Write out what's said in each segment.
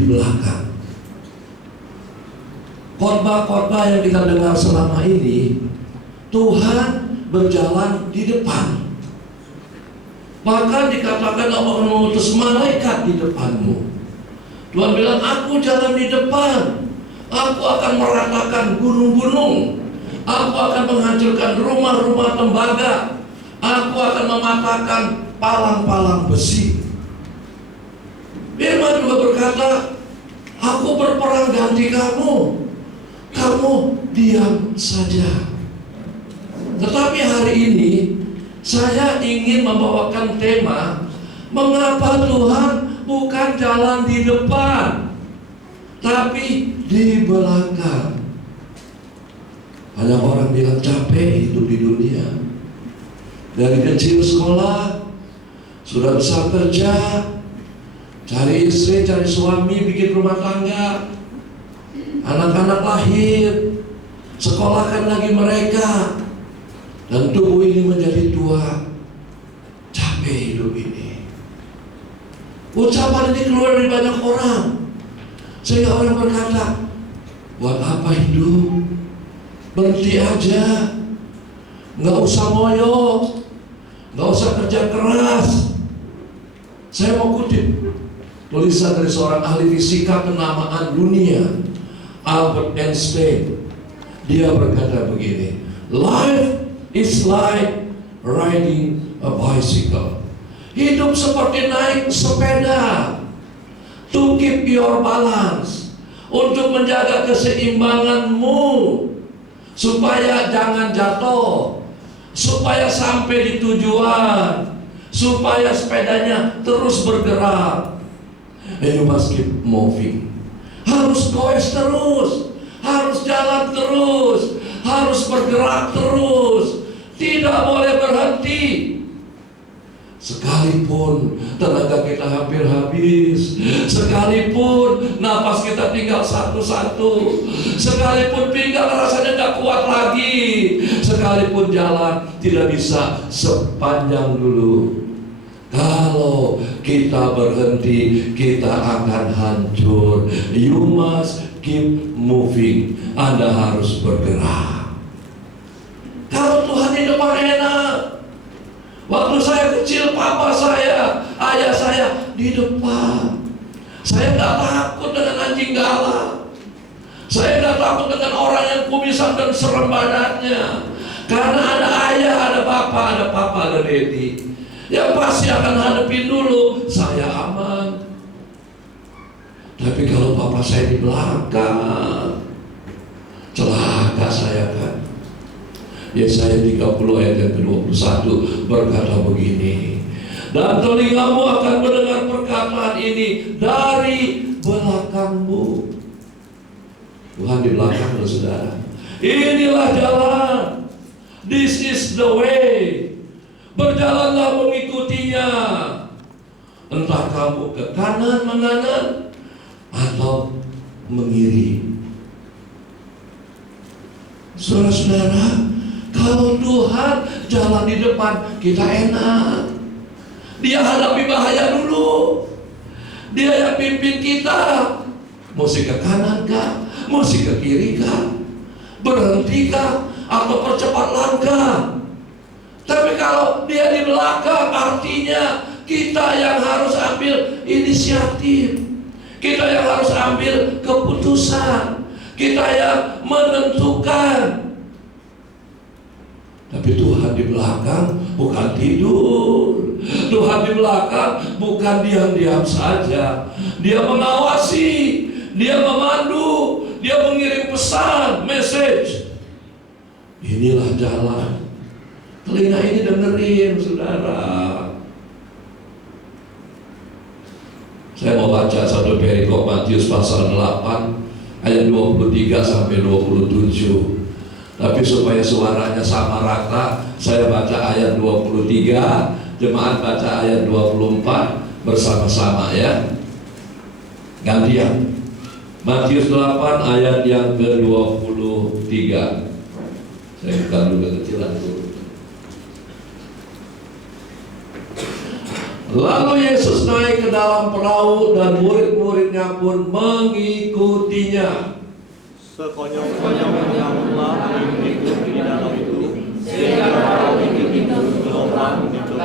di belakang. Khotbah-khotbah yang kita dengar selama ini, Tuhan berjalan di depan. Bahkan dikatakan Allah mengutus malaikat di depanmu. Tuhan bilang, aku jalan di depan. Aku akan meratakan gunung-gunung. Aku akan menghancurkan rumah-rumah tembaga. Aku akan mematahkan palang-palang besi. Firman juga berkata, aku berperang ganti kamu. Kamu diam saja. Tetapi hari ini saya ingin membawakan tema, mengapa Tuhan bukan jalan di depan, tapi di belakang. Banyak orang bilang capek hidup di dunia. Dari kecil sekolah, sudah besar kerja, cari istri, cari suami, bikin rumah tangga, anak-anak lahir, sekolahkan lagi mereka, dan tubuh ini menjadi tua. Capek hidup ini. Ucapan ini keluar dari banyak orang, sehingga orang berkata, buat apa hidup? Berhenti aja, nggak usah ngoyo, nggak usah kerja keras. Saya mau kutip tulisan dari seorang ahli fisika kenamaan dunia, Albert Einstein. Dia berkata begini, life is like riding a bicycle. Hidup seperti naik sepeda. To keep your balance, untuk menjaga keseimbanganmu, supaya jangan jatuh, supaya sampai di tujuan, supaya sepedanya terus bergerak. And you must keep moving. Harus goes terus, harus jalan terus, harus bergerak terus, tidak boleh berhenti. Sekalipun tenaga kita hampir habis, sekalipun napas kita tinggal satu-satu, sekalipun pinggang rasanya gak kuat lagi, sekalipun jalan tidak bisa sepanjang dulu. Kalau kita berhenti, kita akan hancur. You must keep moving. Anda harus bergerak. Kalau Tuhan di depan enak. Waktu saya kecil, papa saya, ayah saya di depan. Saya gak takut dengan anjing galak. Saya gak takut dengan orang yang kumisan dan serem badannya. Karena ada ayah, ada papa, ada dedi yang pasti akan hadapin dulu. Saya aman. Tapi kalau papa saya di belakang, celaka saya kan. Yesaya 30 ayat yang ke-21 berkata begini, dan telingamu akan mendengar perkataan ini dari belakangmu. Tuhan di belakang, saudara. Inilah jalan. This is the way. Berjalanlah mengikutinya. Entah kamu ke kanan menganan atau mengiri. Saudara-saudara, kalau Tuhan jalan di depan, kita enak. Dia hadapi bahaya dulu. Dia yang pimpin kita. Mesti ke kanan kah? Mesti ke kiri kah? Berhenti kah? Atau percepat langkah? Tapi kalau dia di belakang, artinya kita yang harus ambil inisiatif. Kita yang harus ambil keputusan. Kita yang menentukan. Tapi Tuhan di belakang bukan tidur. Tuhan di belakang bukan diam-diam saja. Dia mengawasi, dia memandu, dia mengirim pesan, message. Inilah jalan. Telinga ini dengerin, saudara. Saya mau baca satu perikop Matius pasal 8 ayat 23 sampai 27. Tapi supaya suaranya sama rata, saya baca ayat 23, jemaat baca ayat 24 bersama-sama ya. Gantian. Matius 8 ayat yang ke-23. Saya buka dulu kekecilan dulu. Lalu Yesus naik ke dalam perahu dan murid-muridnya pun mengikutinya. Sekonyong-konyong kamulah mengikuti di danau itu, sehingga perahu itu gelombang ditutup.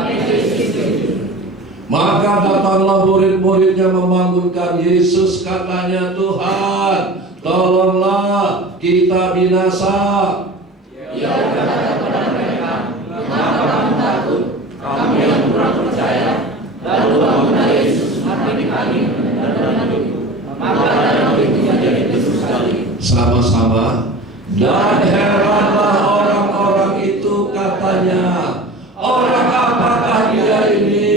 Maka datanglah murid-muridnya membangunkan Yesus, katanya, "Tuhan, tolonglah, kita binasa." Ia berkata kepada mereka, "Mengapa kamu takut? Kamu yang kurang percaya." Lalu bangunlah Yesus menghadapi angin dan danau itu, maka danau itu menjadi teduh sekali. Sama-sama. Dan heranlah orang-orang itu, katanya, "Orang apakah dia ini,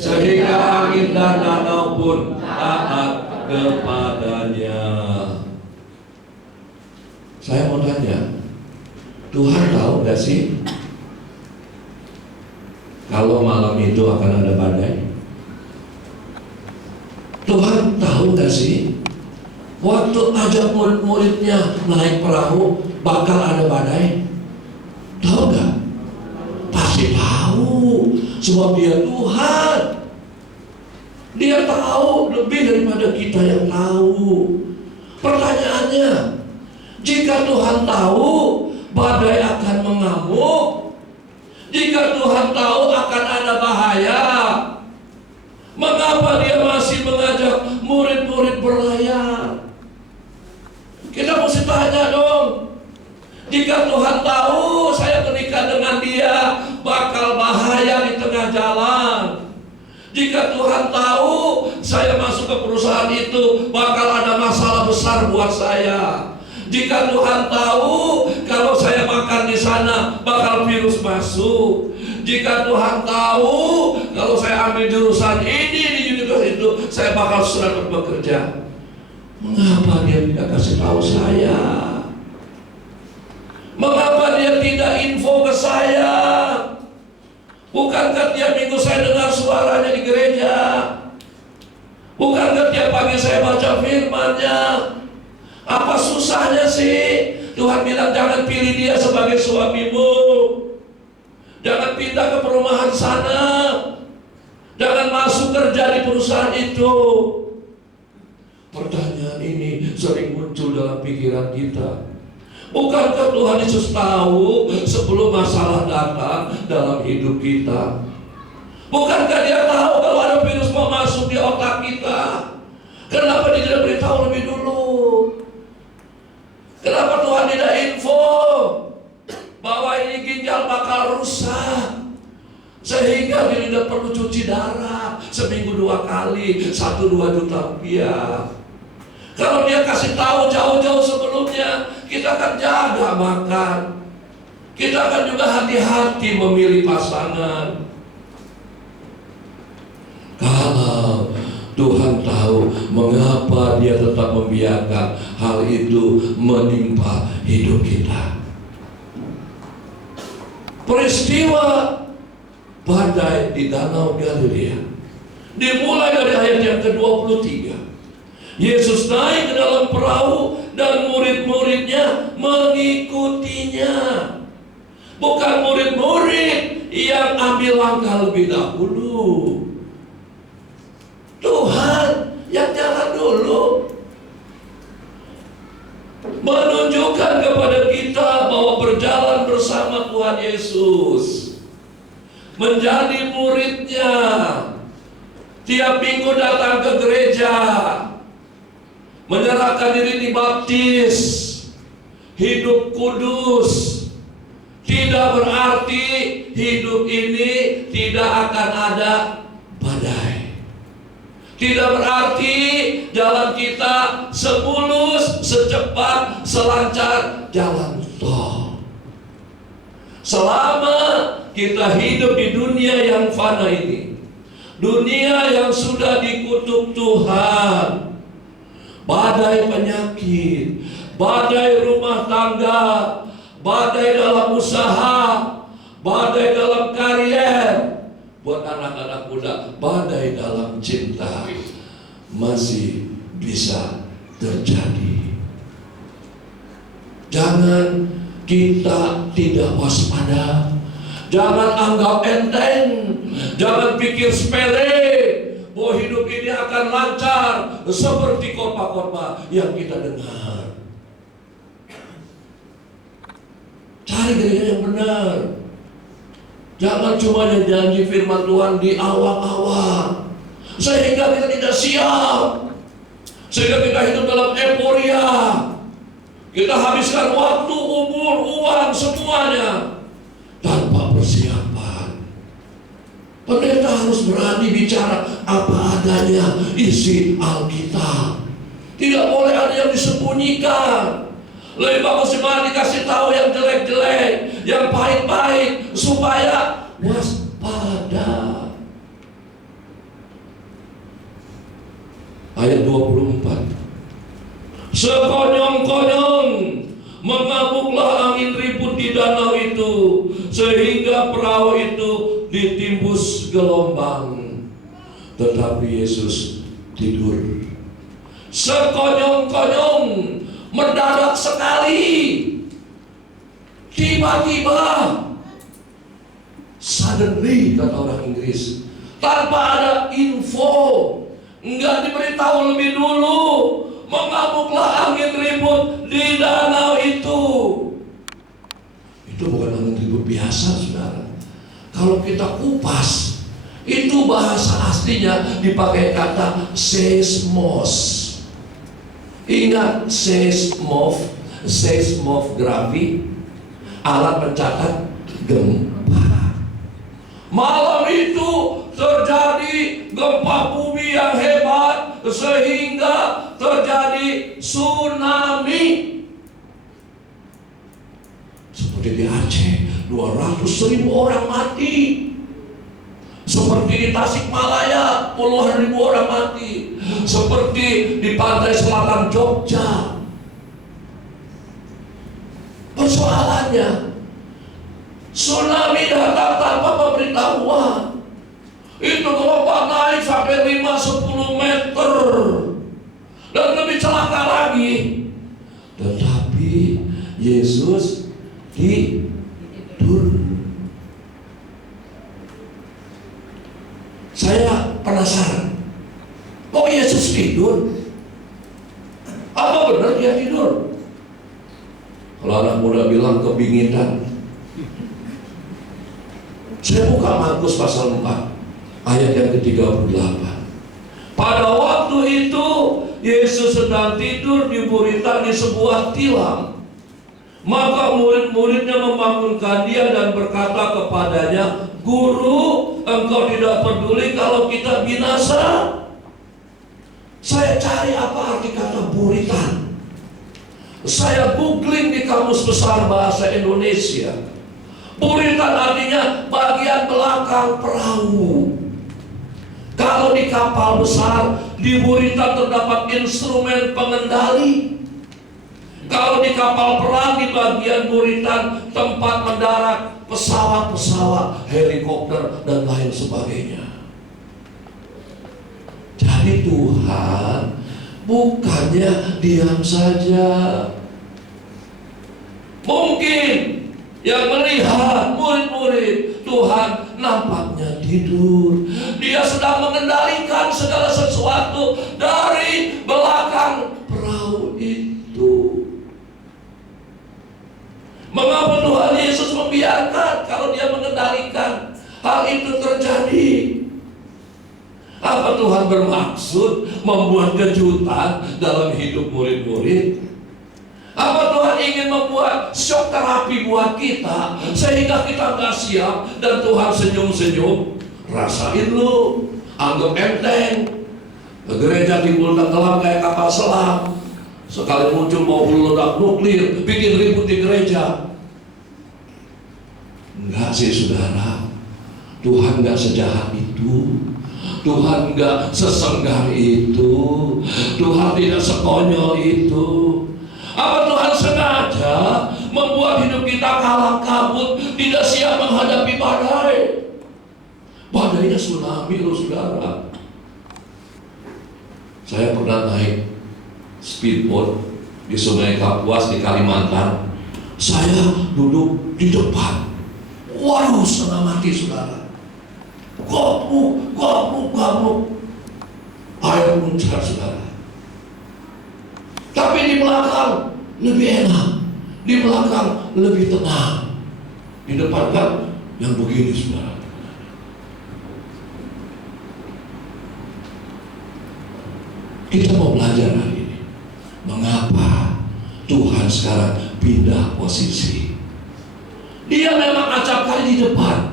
sehingga angin dan danau pun taat kepadanya?" Saya mau tanya, Tuhan tahu gak sih kalau malam itu akan ada badai? Tuhan tahu gak sih waktu ajak murid-muridnya naik perahu bakal ada badai? Tahu gak? Pasti tahu, sebab dia Tuhan. Dia tahu lebih daripada kita yang tahu. Pertanyaannya, jika Tuhan tahu badai akan mengamuk, jika Tuhan tahu akan ada bahaya, mengapa dia masih mengajak murid-murid berlayar? Kita mesti tanya dong. Jika Tuhan tahu saya menikah dengan dia bakal bahaya di tengah jalan, jika Tuhan tahu saya masuk ke perusahaan itu bakal ada masalah besar buat saya, jika Tuhan tahu kalau saya makan di sana bakal virus masuk, jika Tuhan tahu kalau saya ambil jurusan ini di universitas itu saya bakal surat bekerja, mengapa dia tidak kasih tahu saya? Mengapa dia tidak info ke saya? Bukankah tiap minggu saya dengar suaranya di gereja? Bukankah tiap pagi saya baca firman-Nya? Apa susahnya sih? Tuhan bilang jangan pilih dia sebagai suamimu, jangan pindah ke perumahan sana, jangan masuk kerja di perusahaan itu. Pertanyaan ini sering muncul dalam pikiran kita. Bukankah Tuhan Yesus tahu sebelum masalah datang dalam hidup kita? Bukankah dia tahu kalau ada virus mau masuk di otak kita? Kenapa dia tidak beritahu lebih dulu? Kenapa Tuhan tidak info bahwa ini ginjal bakal rusak, sehingga dia tidak perlu cuci darah seminggu 2 kali, 1-2 juta rupiah? Kalau dia kasih tahu jauh-jauh sebelumnya, kita akan jaga makan, kita akan juga hati-hati memilih pasangan. Kalau Tuhan tahu, mengapa dia tetap membiarkan hal itu menimpa hidup kita? Peristiwa badai di Danau Galilea dimulai dari ayat yang ke-23. Yesus naik ke dalam perahu dan murid-muridnya mengikutinya. Bukan murid-murid yang ambil langkah lebih dahulu, Tuhan yang jalan dulu, menunjukkan kepada kita bahwa berjalan bersama Tuhan Yesus, menjadi muridnya, tiap minggu datang ke gereja, menyerahkan diri dibaptis, hidup kudus, tidak berarti hidup ini tidak akan ada badai. Tidak berarti jalan kita semulus, secepat, selancar jalan tol. Selama kita hidup di dunia yang fana ini, dunia yang sudah dikutuk Tuhan, badai penyakit, badai rumah tangga, badai dalam usaha, badai dalam karier, buat anak-anak muda, badai dalam cinta masih bisa terjadi. Jangan kita tidak waspada, Jangan anggap enteng, jangan pikir sepele bahwa hidup ini akan lancar seperti khotbah-khotbah yang kita dengar. Cari gereja yang benar. Jangan cuma janji firman Tuhan di awal-awal, sehingga kita tidak siap, sehingga kita hidup dalam euforia. Kita habiskan waktu, umur, uang, semuanya tanpa persiapan. Pendeta harus berani bicara apa adanya isi Alkitab. Tidak boleh ada yang disembunyikan. Lebih bagus cuma dikasih tahu yang jelek-jelek, yang pahit-pahit, supaya waspada. Ayat 24. Sekonyong-konyong mengamuklah angin ribut di danau itu, sehingga perahu itu ditimbus gelombang. Tetapi Yesus tidur. Sekonyong-konyong, mendadak sekali, tiba-tiba, suddenly kata orang Inggris, tanpa ada info, enggak diberitahu lebih dulu, mengamuklah angin ribut di danau itu. Itu bukan angin ribut biasa, saudara. Kalau kita kupas, itu bahasa aslinya dipakai kata seismos. Ingat seismografi, alat mencatat gempa. Malam itu terjadi gempa bumi yang hebat sehingga terjadi tsunami. Seperti di Aceh, 200.000 orang mati. Seperti di Tasikmalaya, puluhan ribu orang mati. Seperti di pantai selatan Jogja. Persoalannya, tsunami datang tanpa pemberitahuan. Itu gelombang naik sampai 5-10 meter dan lebih celaka lagi. Tetapi Yesus tidur. Saya penasaran, kok Yesus tidur? Apa benar dia tidur? Kalau anak muda bilang kebingitan. Saya buka Markus pasal 4 ayat yang ke-38. Pada waktu itu Yesus sedang tidur di buritan di sebuah tilam. Maka murid-muridnya membangunkan dia dan berkata kepadanya, "Guru, engkau tidak peduli kalau kita binasa?" Saya cari apa arti kata buritan. Saya googling di Kamus Besar Bahasa Indonesia. Buritan artinya bagian belakang perahu. Kalau di kapal besar, di buritan terdapat instrumen pengendali. Kalau di kapal perang, di bagian buritan tempat mendarat pesawat-pesawat, helikopter, dan lain sebagainya. Jadi Tuhan bukannya diam saja. Mungkin yang melihat murid-murid Tuhan nampaknya tidur. Dia sedang mengendalikan segala sesuatu dari belakang perahu itu. Mengapa Tuhan Yesus membiarkan kalau dia mengendalikan hal itu terjadi? Apa Tuhan bermaksud membuat kejutan dalam hidup murid-murid? Apa Tuhan ingin membuat shock terapi buat kita sehingga kita gak siap dan Tuhan senyum-senyum? Rasain lu, anggap enteng. Gereja timbul tenggelam kayak kapal selam. Sekali muncul mau ledak nuklir, bikin ribut di gereja. Enggak sih saudara, Tuhan enggak sejahat itu. Tuhan enggak sesenggar itu. Tuhan tidak sekonyol itu. Apa Tuhan sengaja membuat hidup kita kalang kabut, tidak siap menghadapi badai? Badainya tsunami loh saudara. Saya pernah naik speedboat di Sungai Kapuas di Kalimantan. Saya duduk di depan. Waduh, setengah mati saudara. Goblok. Air muncrat saudara. Tapi di belakang lebih enak, di belakang lebih tenang. Di depan kan yang begini saudara. Kita mau belajar hari ini, mengapa Tuhan sekarang pindah posisi. Dia memang acap kali di depan.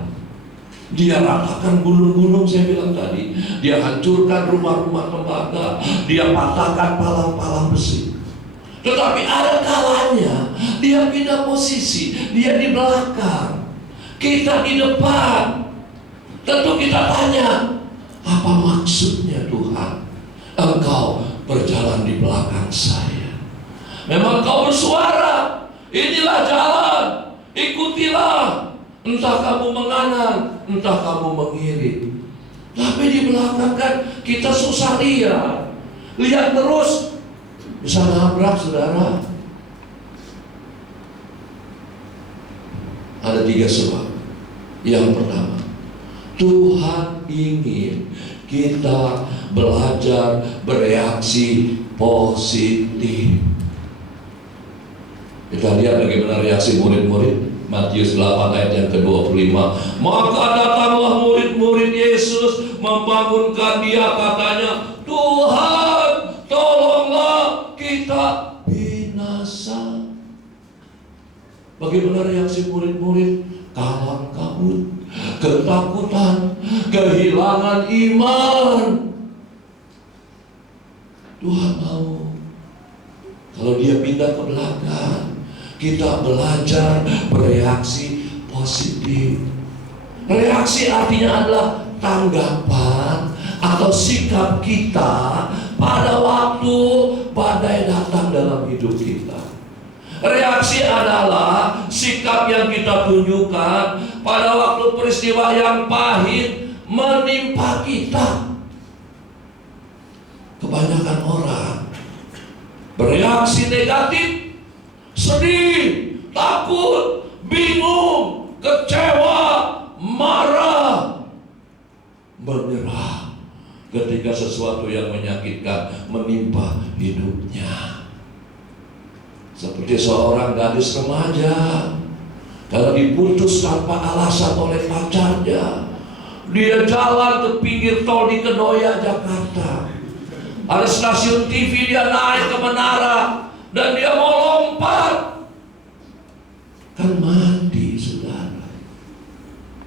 Dia ratakan gunung-gunung, saya bilang tadi. Dia hancurkan rumah-rumah tembaga. Dia patahkan palang-palang besi. Tetapi ada kalanya dia pindah posisi. Dia di belakang, kita di depan. Tentu kita tanya, apa maksudnya Tuhan? Engkau berjalan di belakang saya. Memang kau bersuara, inilah jalan, ikutilah. Entah kamu menganan, entah kamu mengiring. Tapi di belakang kan kita susah lihat. Lihat terus, bisa nabrak saudara. Ada 3 sebab. Yang pertama, Tuhan ingin kita belajar bereaksi positif. Kita lihat bagaimana reaksi murid-murid. Matius 8 ayat yang ke-25. Maka datanglah murid-murid Yesus membangunkan dia, katanya, Tuhan, tolonglah kita binasa. Bagaimana reaksi murid-murid? Kalang kabut, ketakutan, kehilangan iman. Tuhan mau kalau dia pindah ke belakang, kita belajar bereaksi positif. Reaksi artinya adalah tanggapan atau sikap kita pada waktu badai datang dalam hidup kita. Reaksi adalah sikap yang kita tunjukkan pada waktu peristiwa yang pahit menimpa kita. Kebanyakan orang bereaksi negatif, sedih, takut, bingung, kecewa, marah, menyerah ketika sesuatu yang menyakitkan menimpa hidupnya. Seperti seorang gadis remaja karena diputus tanpa alasan oleh pacarnya, dia jalan ke pinggir tol di Kedoya, Jakarta. Ada stasiun TV, dia naik ke menara dan dia mau lompat, kan mati saudara.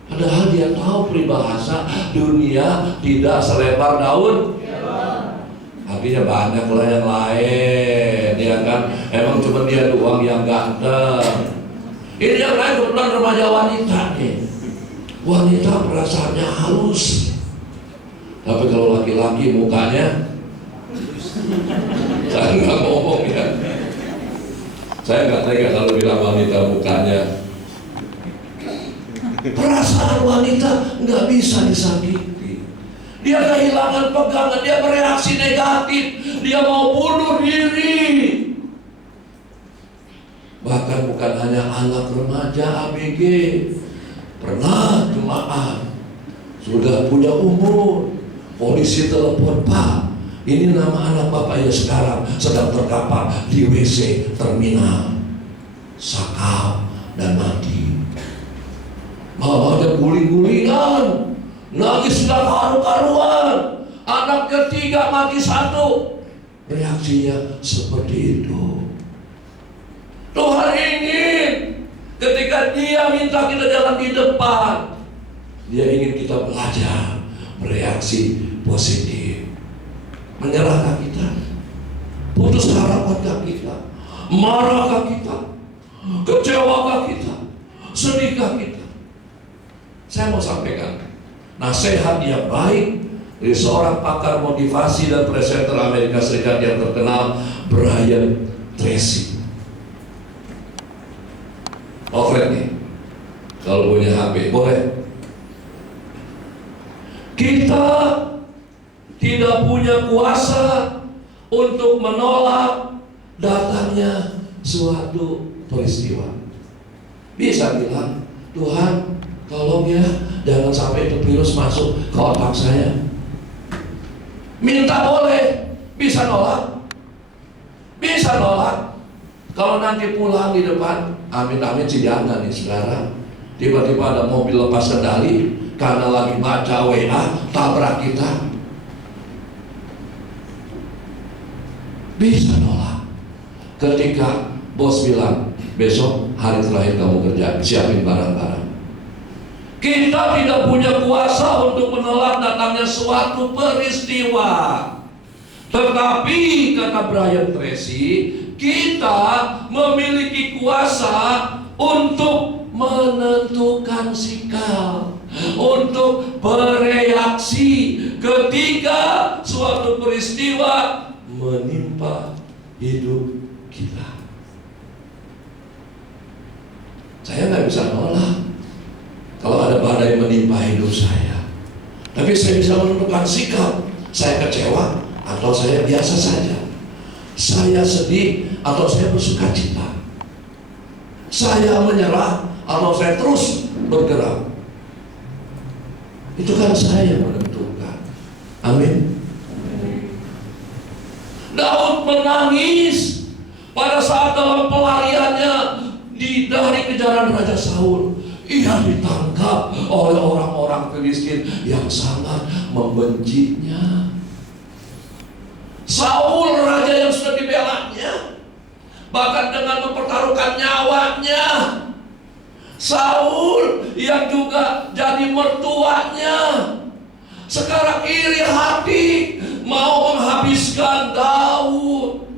Padahal dia tahu peribahasa dunia tidak selebar daun. Artinya banyak lah yang lain, ya kan? Emang cuma dia doang yang ganteng. Ini yang lain kebetulan remaja wanita nih. Wanita perasaannya halus, tapi kalau laki-laki mukanya, saya nggak ngomong ya. Saya nggak tega kalau bilang wanita mukanya. Perasaan wanita nggak bisa disakiti. Dia kehilangan pegangan, dia bereaksi negatif, dia mau bunuh diri. Bahkan bukan hanya anak remaja ABG, pernah jemaat sudah punya umur, polisi telepon, Pak, ini nama anak bapak ya sekarang sedang terkapar di WC terminal, sakau dan mati. Mamanya guling-gulingan, nangis sudah karu-karuan, anaknya 3 mati 1. Reaksinya seperti itu. Tuhan ingin ketika dia minta kita jalan di depan, dia ingin kita belajar bereaksi positif. Menyerahkah kita? Putus harapankah kita? Marahkah kita? Kecewakah kita? Sedihkah kita? Saya mau sampaikan nasihat yang baik dari seorang pakar motivasi dan presenter Amerika Serikat yang terkenal, Brian Tracy. Offer nih, kalau punya HP boleh. Kita tidak punya kuasa untuk menolak datangnya suatu peristiwa. Bisa bilang, Tuhan, Tolong ya, jangan sampai itu virus masuk ke otak saya. Minta boleh, bisa nolak. Bisa nolak. Kalau nanti pulang di depan, amin-amin sih jangan nih sekarang. Tiba-tiba ada mobil lepas kendali karena lagi baca WA, tabrak kita. Bisa nolak. Ketika bos bilang, besok hari terakhir kamu kerja, siapin barang-barang. Kita tidak punya kuasa untuk menolak datangnya suatu peristiwa. Tetapi kata Brian Tracy, kita memiliki kuasa untuk menentukan sikap, untuk bereaksi ketika suatu peristiwa menimpa hidup kita. Saya nggak bisa nolak kalau ada badai menimpa hidup saya, tapi saya bisa menentukan sikap. Saya kecewa atau saya biasa saja, saya sedih atau saya bersuka cita, saya menyerah atau saya terus bergerak. Itu kan saya menentukan. Amin. Daud menangis pada saat dalam pelariannya dari kejaran Raja Saul. Ia ditangkap oleh orang-orang Filistin yang sangat membencinya. Saul, raja yang sudah dibelanya, bahkan dengan mempertaruhkan nyawanya. Saul yang juga jadi mertuanya, sekarang iri hati mau menghabiskan Daud.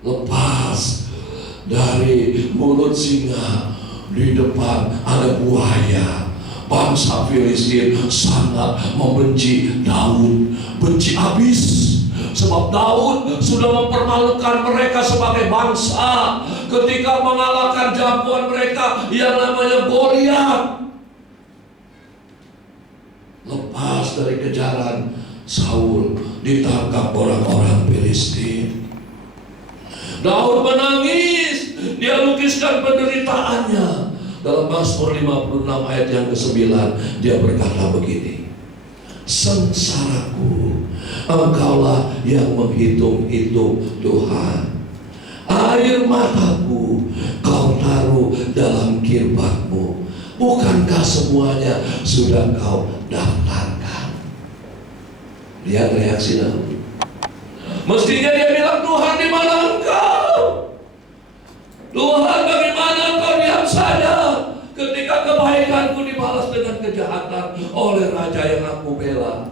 Lepas dari mulut singa, di depan ada buaya. Bangsa Filistin sangat membenci Daud, benci habis. Sebab Daud sudah mempermalukan mereka sebagai bangsa ketika mengalahkan jagoan mereka yang namanya Goliat. Lepas dari kejaran, Saul ditangkap orang-orang Filistin. Daud menangis, dia lukiskan penderitaannya. Dalam Mazmur 56 ayat yang ke-9, dia berkata begini, sengsaraku, Engkaulah yang menghitung-hitung Tuhan. Air mataku Kau taruh dalam kirbatmu. Bukankah semuanya sudah Kau daftarkan? Lihat reaksi Daud. Mestinya dia bilang, Tuhan di mana Engkau? Tuhan bagaimana Engkau diam saja ketika kebaikanku dibalas dengan kejahatan oleh raja yang aku bela.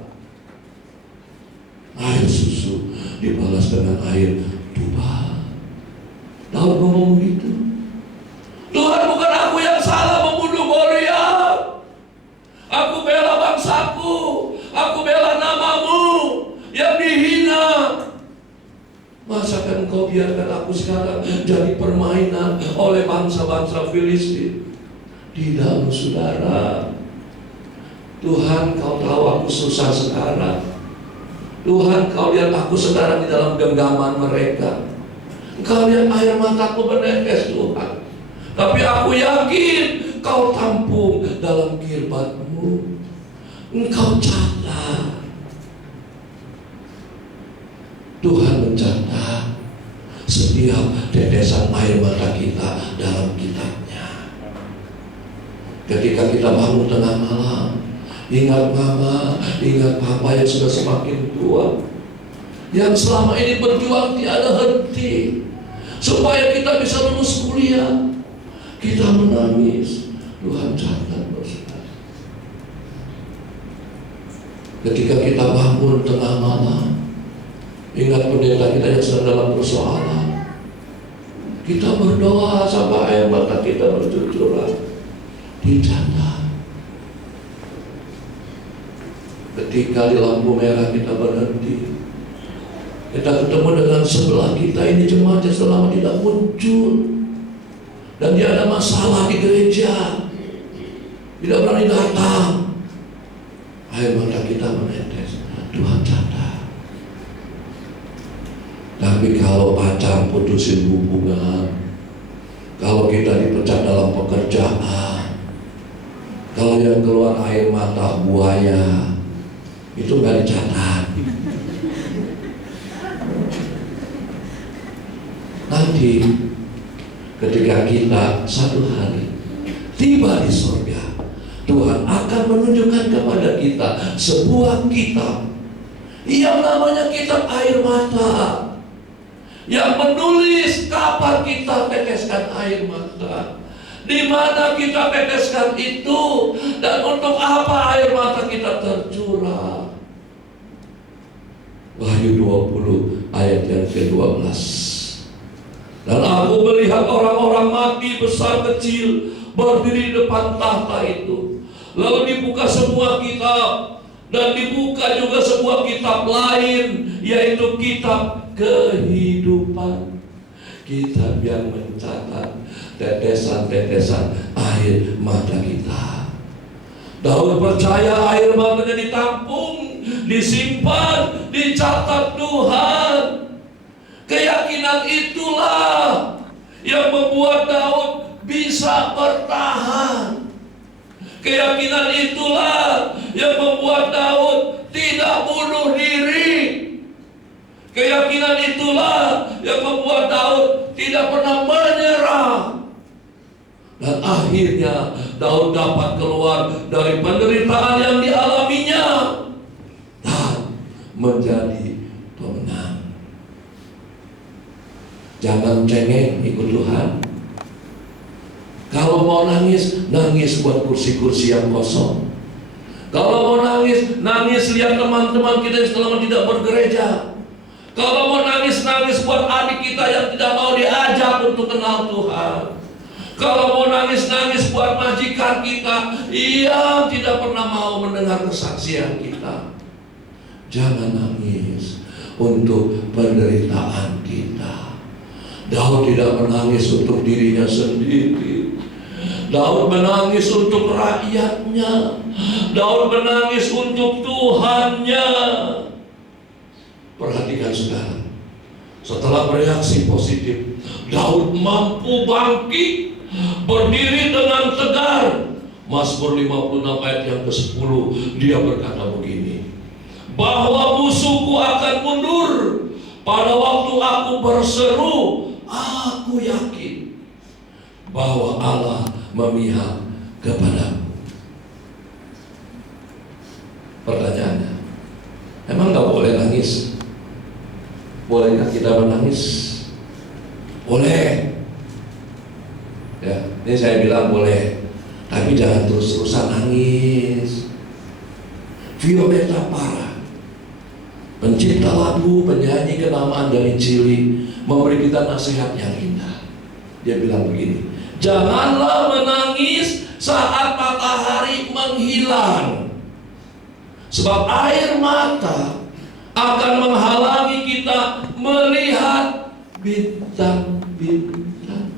Air susu dibalas dengan air tuba. Daud ngomong begitu. Tuhan, bukan aku yang salah membunuh Goliat. Aku bela bangsaku, aku bela namamu yang dihina. Masakan Engkau biarkan aku sekarang jadi permainan oleh bangsa-bangsa Filistin? Tidak, saudara. Tuhan, Kau tahu aku susah sekarang. Tuhan, Kau lihat aku sekarang di dalam genggaman mereka. Engkau lihat air mataku menetes, Tuhan. Tapi aku yakin Kau tampung dalam kirbat-Mu. Engkau catat. Tuhan mencatat setiap tetesan air mata kita dalam kitab-Nya. Ketika kita bangun tengah malam, ingat mama, ingat papa yang sudah semakin tua, yang selama ini berjuang tiada henti supaya kita bisa lulus kuliah. Kita menangis, Tuhan catat, saudara. Ketika kita bangun tengah malam, ingat pendeta kita yang sedang dalam persoalan, kita berdoa sampai air mata kita bercucuran. Dicatat. Ketika di lampu merah kita berhenti, kita ketemu dengan sebelah kita ini jemaat yang selama tidak muncul, dan dia ada masalah di gereja, tidak berani datang. Air mata kita menetes, Tuhan catat. Tapi kalau pacar putusin hubungan, kalau Kalau kita dipecat dalam pekerjaan, kalau yang keluar air mata buaya, itu nggak dicatat. Nanti ketika kita satu hari tiba di surga, Tuhan akan menunjukkan kepada kita sebuah kitab yang namanya kitab air mata, yang menulis kapan kita teteskan air mata, di mana kita teteskan itu, dan untuk apa air mata kita tercurah. Wahyu 20 ayat yang ke-12. Dan aku melihat orang-orang mati besar kecil berdiri depan tahta itu. Lalu dibuka semua kitab, dan dibuka juga sebuah kitab lain, yaitu kitab kehidupan. Kitab yang mencatat tetesan-tetesan air mata kita. Daud percaya air matanya ditampung, disimpan, dicatat Tuhan. Keyakinan itulah yang membuat Daud bisa bertahan. Keyakinan itulah yang membuat Daud tidak bunuh diri. Keyakinan itulah yang membuat Daud tidak pernah menyerah. Dan akhirnya Daud dapat keluar dari penderitaan yang dialaminya dan menjadi pemenang. Jangan cengeng ikut Tuhan. Kalau mau nangis, nangis buat kursi-kursi yang kosong. Kalau mau nangis, nangis lihat teman-teman kita yang selama tidak bergereja. Kalau mau nangis, nangis buat adik kita yang tidak mau diajak untuk kenal Tuhan. Kalau mau nangis, nangis buat majikan kita yang tidak pernah mau mendengar kesaksian kita. Jangan nangis untuk penderitaan kita. Daud tidak menangis untuk dirinya sendiri. Daud menangis untuk rakyatnya. Daud menangis untuk Tuhannya. Perhatikan saudara, setelah bereaksi positif, Daud mampu bangkit, berdiri dengan tegar. Mazmur 56 ayat yang ke-10, dia berkata begini, bahwa musuhku akan mundur pada waktu aku berseru. Aku yakin bahwa Allah memihak kepadaku. Pertanyaannya, emang gak boleh nangis? Bolehkah kita menangis? Boleh. Ya, ini saya bilang boleh, tapi jangan terus-terusan nangis. Violeta Parra, pencipta lagu, penyanyi kenamaan dari Chili, memberi kita nasihat yang indah. Dia bilang begini, janganlah menangis saat matahari menghilang, sebab air mata akan menghalangi kita melihat bintang-bintang.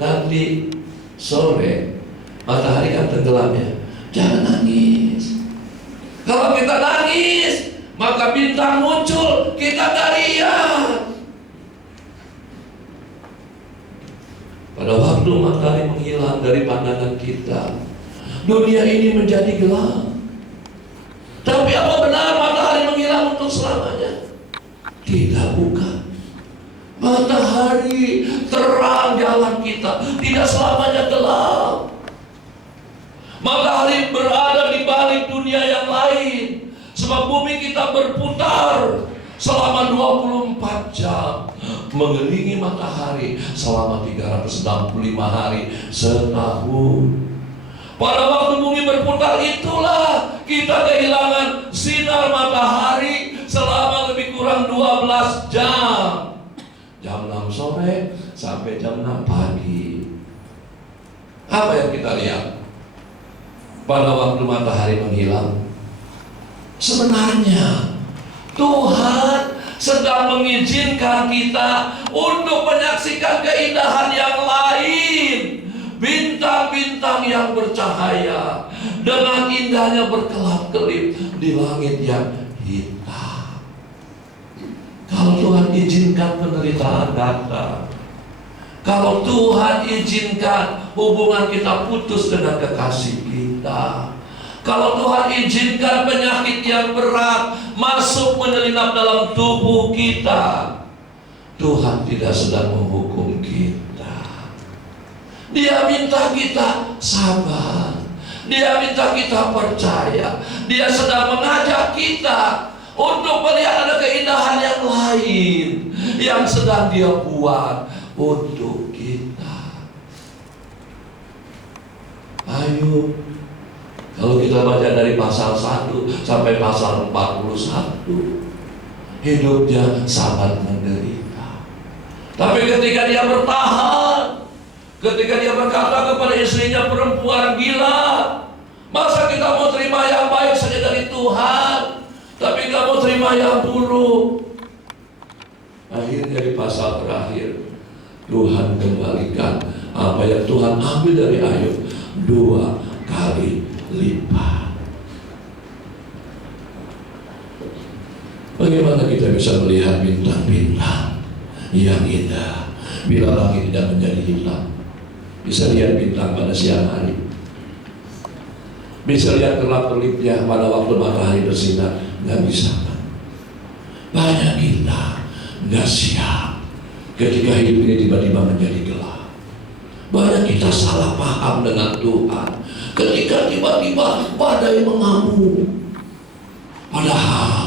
Nanti sore matahari kan tenggelam ya, jangan nangis. Kalau kita nangis, maka bintang muncul, kita gak lihat. Pada waktu matahari menghilang dari pandangan kita, dunia ini menjadi gelap. Tapi apa benar matahari menghilang untuk selamanya? Tidak, bukan. Matahari terang jalan kita, tidak selamanya gelap. Matahari berada di balik dunia yang lain, sebab bumi kita berputar selama 24 jam, mengelilingi matahari selama 365 hari setahun. Pada waktu bumi berputar itulah kita kehilangan sinar matahari selama lebih kurang 12 jam. Jam 6 sore sampai jam 6 pagi. Apa yang kita lihat pada waktu matahari menghilang? Sebenarnya Tuhan sedang mengizinkan kita untuk menyaksikan keindahan yang lain. Bintang-bintang yang bercahaya dengan indahnya berkelap-kelip di langit yang hitam. Kalau Tuhan izinkan penderitaan datang, Kalau Tuhan izinkan hubungan kita putus dengan kekasih kita, kalau Tuhan izinkan penyakit yang berat masuk menyelinap dalam tubuh kita, Tuhan tidak sedang menghukum kita. Dia minta kita sabar, Dia minta kita percaya, Dia sedang mengajak kita untuk melihat ada keindahan yang lain yang sedang Dia buat untuk kita. Ayo, kalau kita baca dari pasal 1 sampai pasal 41, hidupnya sangat menderita. Tapi ketika dia bertahan, ketika dia berkata kepada istrinya, perempuan gila, masa kita mau terima yang baik saja dari Tuhan, tapi nggak mau terima yang buruk. Akhirnya di pasal terakhir, Tuhan kembalikan apa yang Tuhan ambil dari Ayub 2 kali lipat. Bagaimana kita bisa melihat bintang-bintang yang indah bila langit tidak menjadi hitam? Bisa lihat bintang pada siang hari, bisa lihat kelap-kelipnya pada waktu matahari bersinar? Nggak bisa. Banyak kita nggak siap ketika hidup ini tiba-tiba menjadi gelap. Banyak kita salah paham dengan Tuhan ketika tiba-tiba badai mengamuk. Padahal